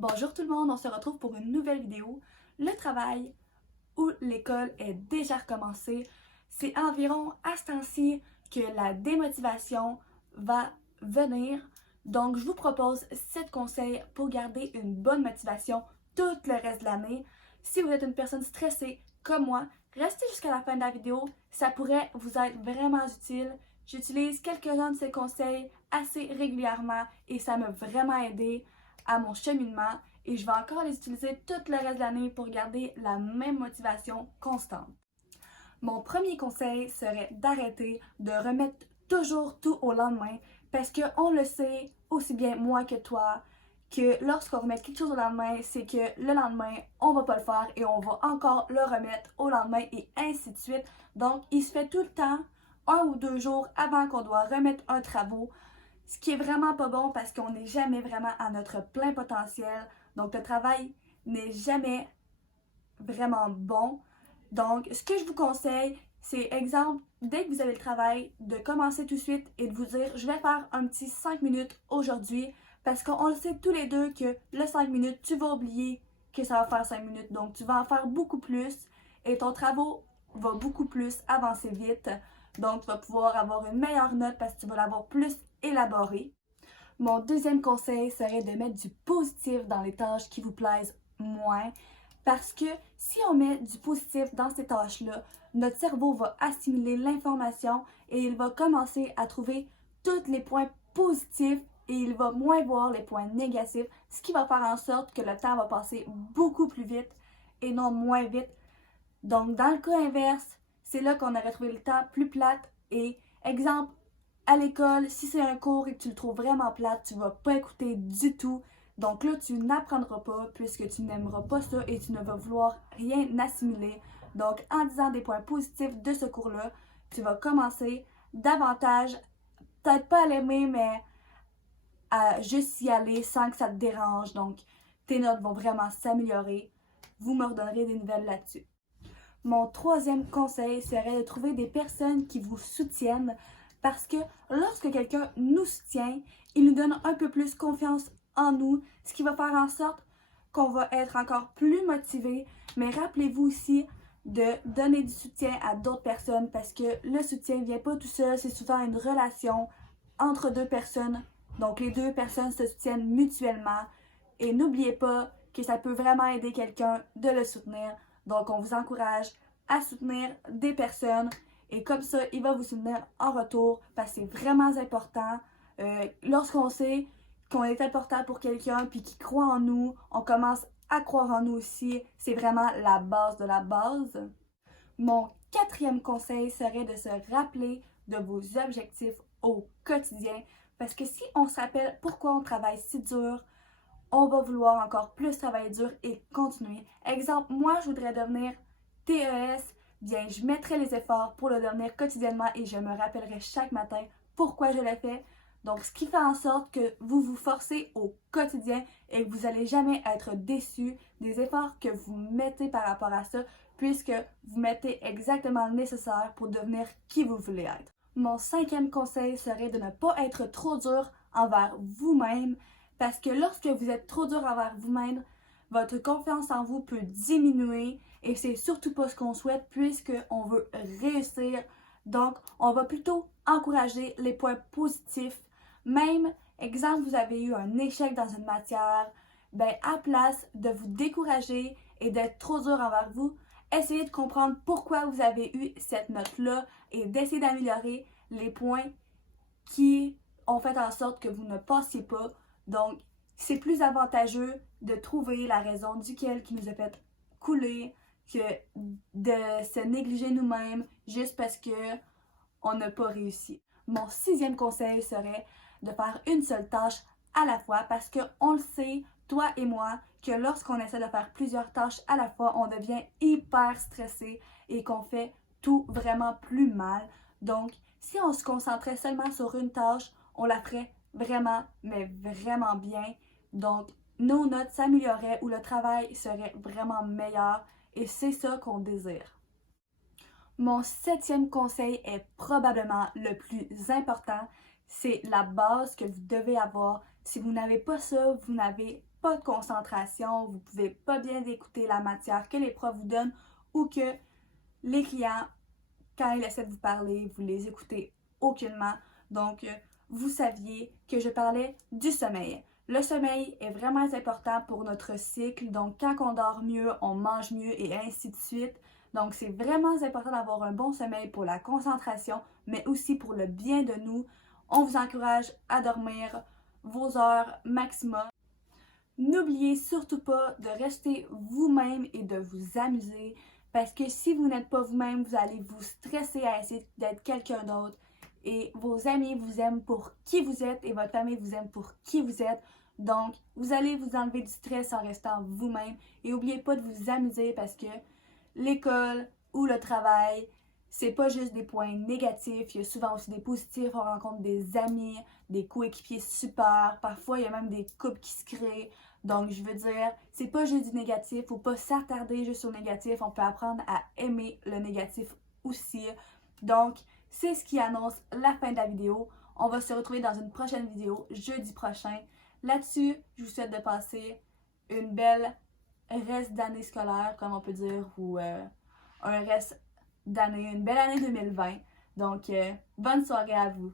Bonjour tout le monde, on se retrouve pour une nouvelle vidéo. Le travail ou l'école est déjà recommencé. C'est environ à ce temps-ci que la démotivation va venir. Donc je vous propose 7 conseils pour garder une bonne motivation tout le reste de l'année. Si vous êtes une personne stressée comme moi, restez jusqu'à la fin de la vidéo, ça pourrait vous être vraiment utile. J'utilise quelques-uns de ces conseils assez régulièrement et ça m'a vraiment aidé à mon cheminement et je vais encore les utiliser tout le reste de l'année pour garder la même motivation constante. Mon premier conseil serait d'arrêter de remettre toujours tout au lendemain parce qu'on le sait aussi bien moi que toi que lorsqu'on remet quelque chose au lendemain, c'est que le lendemain, on va pas le faire et on va encore le remettre au lendemain et ainsi de suite. Donc, il se fait tout le temps 1 ou 2 jours avant qu'on doit remettre un travaux. Ce qui est vraiment pas bon parce qu'on n'est jamais vraiment à notre plein potentiel. Donc le travail n'est jamais vraiment bon. Donc ce que je vous conseille, c'est exemple, dès que vous avez le travail, de commencer tout de suite et de vous dire je vais faire un petit 5 minutes aujourd'hui parce qu'on le sait tous les deux que le 5 minutes, tu vas oublier que ça va faire 5 minutes. Donc tu vas en faire beaucoup plus et ton travail va beaucoup plus avancer vite. Donc tu vas pouvoir avoir une meilleure note parce que tu vas l'avoir plus élaboré. Mon deuxième conseil serait de mettre du positif dans les tâches qui vous plaisent moins parce que si on met du positif dans ces tâches-là, notre cerveau va assimiler l'information et il va commencer à trouver tous les points positifs et il va moins voir les points négatifs, ce qui va faire en sorte que le temps va passer beaucoup plus vite et non moins vite. Donc, dans le cas inverse, c'est là qu'on aurait trouvé le temps plus plate et, exemple, à l'école, si c'est un cours et que tu le trouves vraiment plate, tu vas pas écouter du tout. Donc là, tu n'apprendras pas puisque tu n'aimeras pas ça et tu ne vas vouloir rien assimiler. Donc, en disant des points positifs de ce cours-là, tu vas commencer davantage, peut-être pas à l'aimer, mais à juste y aller sans que ça te dérange. Donc, tes notes vont vraiment s'améliorer. Vous me redonnerez des nouvelles là-dessus. Mon troisième conseil serait de trouver des personnes qui vous soutiennent parce que lorsque quelqu'un nous soutient, il nous donne un peu plus confiance en nous, ce qui va faire en sorte qu'on va être encore plus motivé. Mais rappelez-vous aussi de donner du soutien à d'autres personnes parce que le soutien ne vient pas tout seul, c'est souvent une relation entre deux personnes. Donc les deux personnes se soutiennent mutuellement et n'oubliez pas que ça peut vraiment aider quelqu'un de le soutenir. Donc on vous encourage à soutenir des personnes et comme ça, il va vous soutenir en retour parce que c'est vraiment important. Lorsqu'on sait qu'on est important pour quelqu'un puis qu'il croit en nous, on commence à croire en nous aussi. C'est vraiment la base de la base. Mon quatrième conseil serait de se rappeler de vos objectifs au quotidien parce que si on se rappelle pourquoi on travaille si dur, on va vouloir encore plus travailler dur et continuer. Exemple, moi, je voudrais devenir TES, bien, je mettrai les efforts pour le devenir quotidiennement et je me rappellerai chaque matin pourquoi je l'ai fait. Donc, ce qui fait en sorte que vous vous forcez au quotidien et que vous n'allez jamais être déçu des efforts que vous mettez par rapport à ça, puisque vous mettez exactement le nécessaire pour devenir qui vous voulez être. Mon cinquième conseil serait de ne pas être trop dur envers vous-même, parce que lorsque vous êtes trop dur envers vous-même, votre confiance en vous peut diminuer et c'est surtout pas ce qu'on souhaite puisqu'on veut réussir. Donc, on va plutôt encourager les points positifs. Même, exemple, vous avez eu un échec dans une matière, ben à place de vous décourager et d'être trop dur envers vous, essayez de comprendre pourquoi vous avez eu cette note-là et d'essayer d'améliorer les points qui ont fait en sorte que vous ne passiez pas. Donc, c'est plus avantageux de trouver la raison duquel qui nous a fait couler que de se négliger nous-mêmes juste parce que on n'a pas réussi. Mon sixième conseil serait de faire une seule tâche à la fois parce qu'on le sait, toi et moi, que lorsqu'on essaie de faire plusieurs tâches à la fois, on devient hyper stressé et qu'on fait tout vraiment plus mal. Donc, si on se concentrait seulement sur une tâche, on la ferait vraiment, mais vraiment bien. Donc, nos notes s'amélioreraient ou le travail serait vraiment meilleur et c'est ça qu'on désire. Mon septième conseil est probablement le plus important. C'est la base que vous devez avoir. Si vous n'avez pas ça, vous n'avez pas de concentration, vous pouvez pas bien écouter la matière que les profs vous donnent ou que les clients, quand ils essaient de vous parler, vous les écoutez aucunement. Donc, vous saviez que je parlais du sommeil. Le sommeil est vraiment important pour notre cycle. Donc, quand on dort mieux, on mange mieux et ainsi de suite. Donc, c'est vraiment important d'avoir un bon sommeil pour la concentration, mais aussi pour le bien de nous. On vous encourage à dormir vos heures maximum. N'oubliez surtout pas de rester vous-même et de vous amuser parce que si vous n'êtes pas vous-même, vous allez vous stresser à essayer d'être quelqu'un d'autre et vos amis vous aiment pour qui vous êtes et votre famille vous aime pour qui vous êtes. Donc, vous allez vous enlever du stress en restant vous-même et n'oubliez pas de vous amuser parce que l'école ou le travail, c'est pas juste des points négatifs, il y a souvent aussi des positifs, on rencontre des amis, des coéquipiers super, parfois il y a même des couples qui se créent. Donc je veux dire, c'est pas juste du négatif, faut pas s'attarder juste sur le négatif, on peut apprendre à aimer le négatif aussi. Donc c'est ce qui annonce la fin de la vidéo. On va se retrouver dans une prochaine vidéo jeudi prochain. Là-dessus, je vous souhaite de passer une belle reste d'année scolaire, comme on peut dire, ou un reste d'année, une belle année 2020. Donc, bonne soirée à vous.